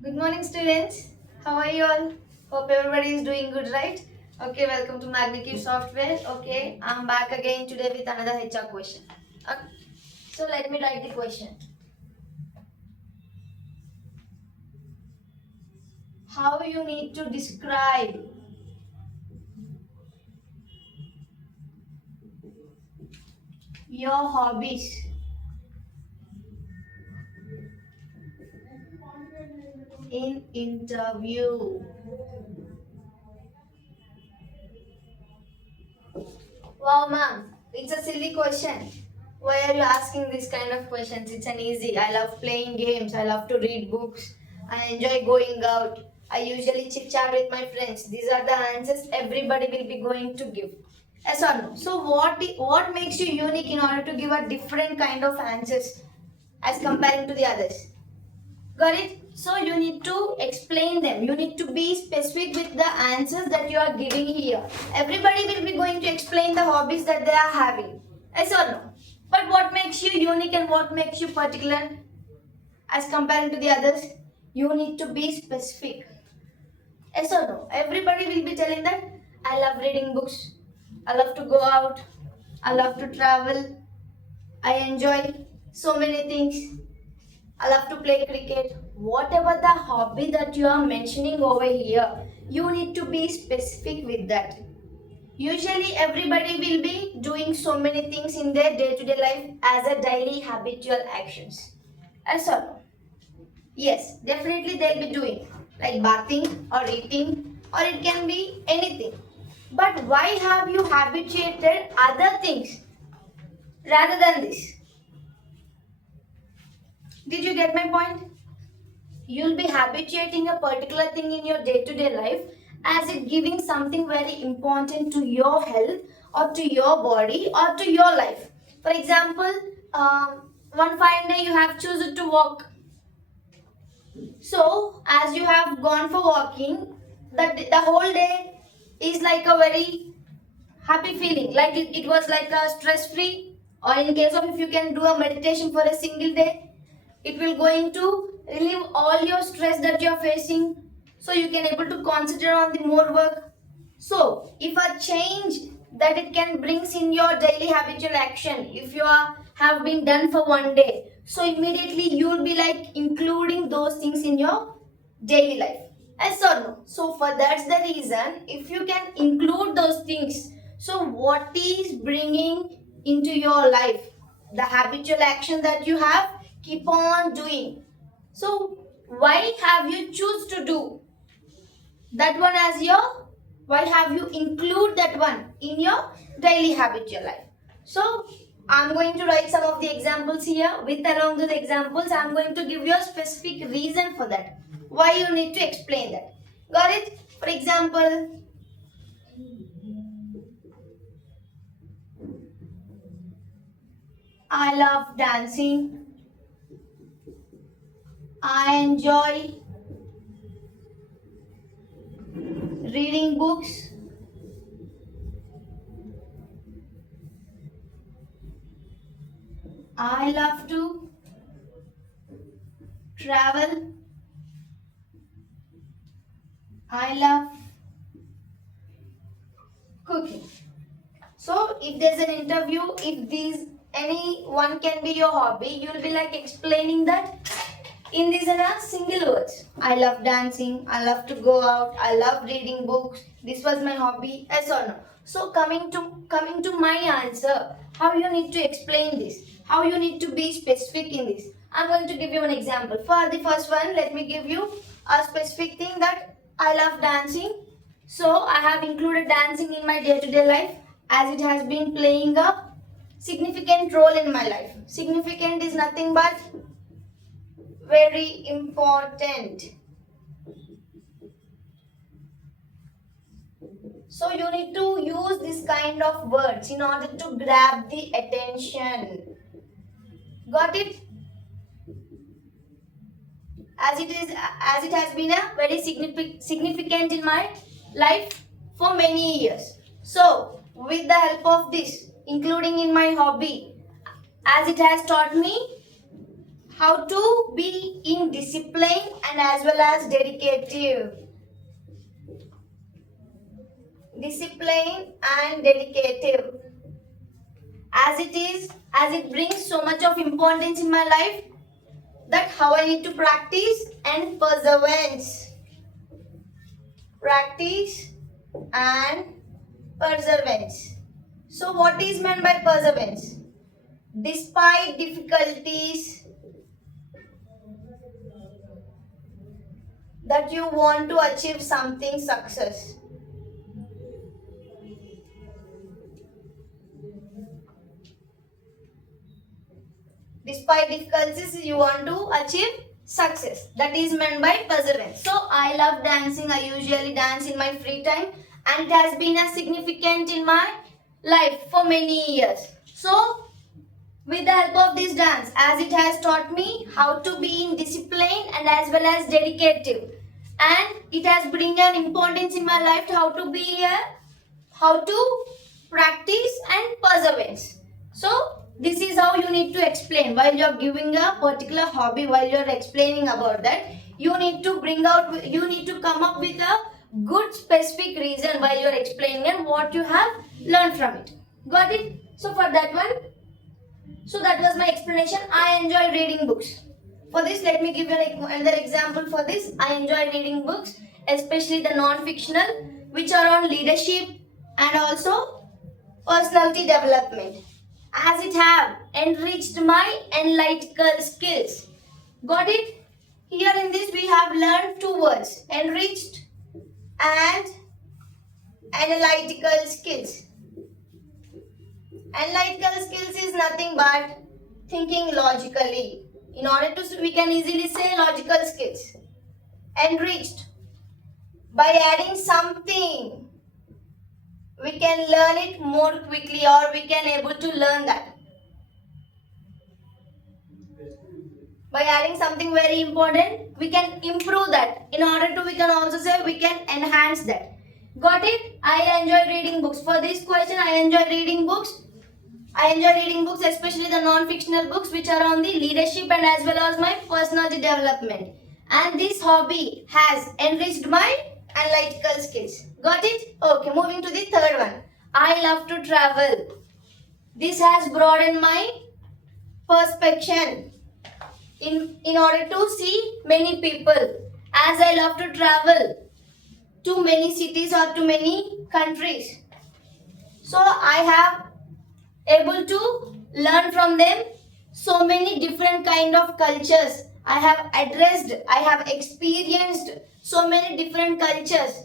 Good morning, students. How are you all? Hope everybody is doing good, right? Okay, welcome to Magnitude Software. Okay, I'm back again today with another HR question. Okay, so let me write the question. How you need to describe your hobbies in interview? Wow, ma'am, it's a silly question. Why are you asking this kind of questions? It's an easy. I love playing games. I love to read books. I enjoy going out. I usually chit chat with my friends. These are the answers everybody will be going to give. Yes or no? So what makes you unique in order to give a different kind of answers as comparing to the others? Got it? So you need to explain them. You need to be specific with the answers that you are giving here. Everybody will be going to explain the hobbies that they are having. Yes or no? But what makes you unique and what makes you particular as compared to the others? You need to be specific. Yes or no? Everybody will be telling that I love reading books. I love to go out. I love to travel. I enjoy so many things. I love to play cricket. Whatever the hobby that you are mentioning over here, you need to be specific with that. Usually, everybody will be doing so many things in their day to day life as a daily habitual actions. As well, yes, definitely they'll be doing like bathing or eating, or it can be anything. But why have you habituated other things rather than this? Did you get my point? You'll be habituating a particular thing in your day-to-day life as it giving something very important to your health or to your body or to your life. For example, one fine day you have chosen to walk. So as you have gone for walking, the whole day is like a very happy feeling, like it was like a stress free, or in case of if you can do a meditation for a single day, it will going to relieve all your stress that you are facing, so you can able to concentrate on the more work. So if a change that it can brings in your daily habitual action, if you are have been done for one day, so immediately you will be like including those things in your daily life. Yes or no? So for that's the reason, if you can include those things, so what is bringing into your life, the habitual action that you have, keep on doing. So why have you choose to do that one as your, why have you include that one in your daily habitual life? So I'm going to write some of the examples here. With along with the examples, I'm going to give you a specific reason for that, why you need to explain that. Got it? For example, I love dancing. I enjoy reading books. I love to travel. I love cooking. So if there's an interview, if these any one can be your hobby, you'll be like explaining that in these are a single words. I love dancing, I love to go out, I love reading books. This was my hobby, yes or no? So coming to my answer, how you need to explain this, how you need to be specific in this. I'm going to give you an example. For the first one, let me give you a specific thing that I love dancing. So I have included dancing in my day-to-day life as it has been playing a significant role in my life. Significant is nothing but very important. So you need to use this kind of words in order to grab the attention. Got it? As it has been a very significant in my life for many years. So with the help of this, including in my hobby, as it has taught me how to be in discipline and as well as dedicative. Discipline and dedicative. As it brings so much of importance in my life, that how I need to practice and perseverance. Practice and perseverance. So what is meant by perseverance? Despite difficulties that you want to achieve something success. Despite difficulties, you want to achieve success. That is meant by perseverance. So I love dancing. I usually dance in my free time, and it has been a significant in my life for many years. So with the help of this dance, as it has taught me how to be in discipline and as well as dedicative, and it has bring an importance in my life how to practice and perseverance. So this is how you need to explain while you are giving a particular hobby. While you are explaining about that, you need to come up with a good specific reason while you are explaining and what you have learned from it. Got it? So for that one, so that was my explanation. I enjoy reading books. For this, let me give you another example for this. I enjoy reading books, especially the non-fictional, which are on leadership and also personality development, as it have enriched my analytical skills. Got it? Here in this we have learned two words, enriched and analytical skills. Analytical skills is nothing but thinking logically. In order to, we can easily say logical skills. Enriched, by adding something, we can learn it more quickly, or we can able to learn that. By adding something very important, we can improve that. In order to, we can also say we can enhance that. Got it? I enjoy reading books. For this question, I enjoy reading books. I enjoy reading books, especially the non-fictional books which are on the leadership and as well as my personality development. And this hobby has enriched my analytical skills. Got it? Okay, moving to the third one. I love to travel. This has broadened my perception in order to see many people. As I love to travel to many cities or to many countries, so I have able to learn from them so many different kind of cultures. I have experienced so many different cultures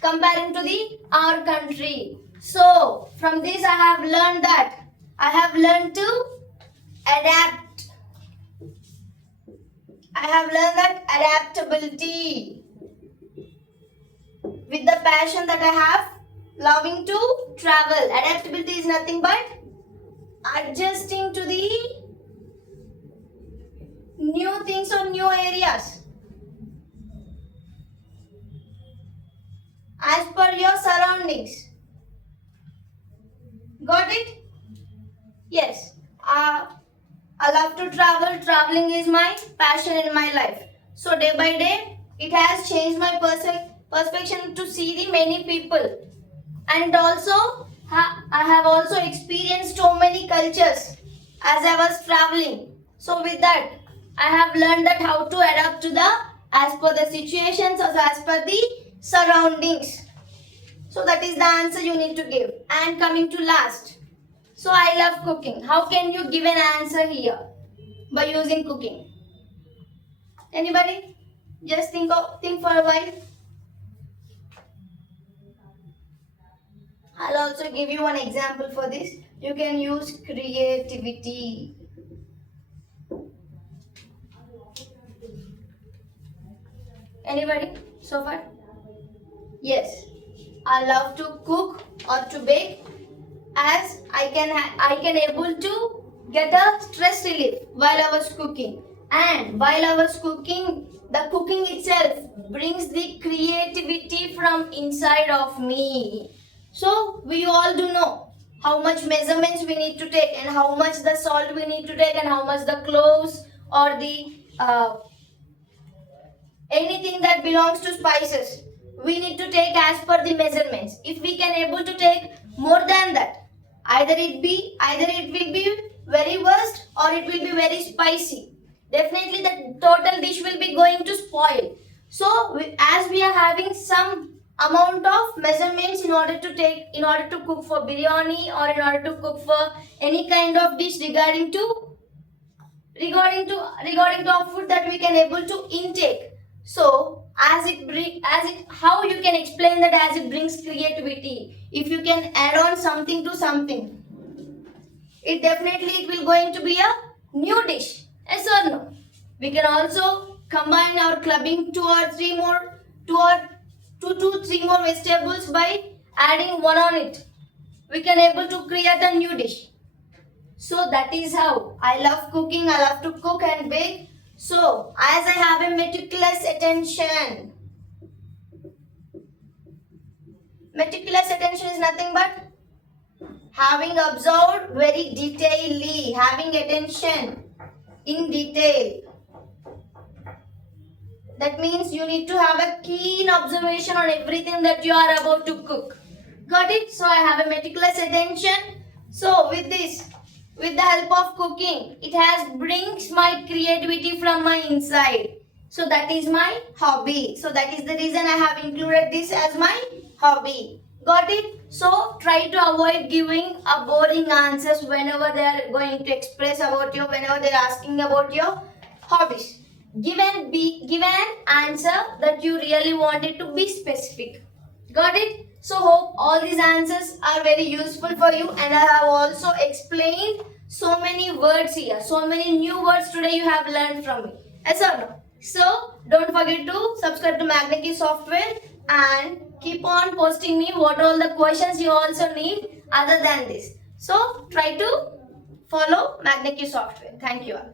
comparing to our country. So from this I have learned to adapt. I have learned that adaptability with the passion that I have, loving to travel. Adaptability is nothing but adjusting to the new things or new areas as per your surroundings. Got it? Yes. I love to travel. Traveling is my passion in my life. So day by day, it has changed my perception to see the many people, and also I have also experienced so many cultures as I was traveling. So with that, I have learned that how to adapt to the as per the situations or as per the surroundings. So that is the answer you need to give. And coming to last. So I love cooking. How can you give an answer here by using cooking? Anybody? Just think for a while. I'll also give you one example for this. You can use creativity. Anybody so far? Yes. I love to cook or to bake, as I can able to get a stress relief while I was cooking. And while I was cooking, the cooking itself brings the creativity from inside of me. So we all do know how much measurements we need to take and how much the salt we need to take and how much the cloves or the anything that belongs to spices, we need to take as per the measurements. If we can able to take more than that, either it will be very worst or it will be very spicy. Definitely the total dish will be going to spoil. So as we are having some amount of measurements in order to cook for biryani or in order to cook for any kind of dish regarding to our food that we can able to intake. So how you can explain that as it brings creativity? If you can add on something to something, it will going to be a new dish. Yes or no? We can also combine our clubbing two to three more vegetables by adding one on it. We can able to create a new dish. So that is how I love cooking. I love to cook and bake. So as I have a meticulous attention is nothing but having observed very detailedly, having attention in detail. That means you need to have a keen observation on everything that you are about to cook. Got it? So I have a meticulous attention. So with the help of cooking, it has brings my creativity from my inside. So that is my hobby. So that is the reason I have included this as my hobby. Got it? So try to avoid giving a boring answers whenever they are going to express about you, whenever they are asking about your hobbies. Give an answer that you really wanted to be specific. Got it? So hope all these answers are very useful for you, and I have also explained so many words here. So many new words today you have learned from me. Yes or no? So don't forget to subscribe to MagnaKey Software and keep on posting me what all the questions you also need other than this. So try to follow MagnaKey Software. Thank you all.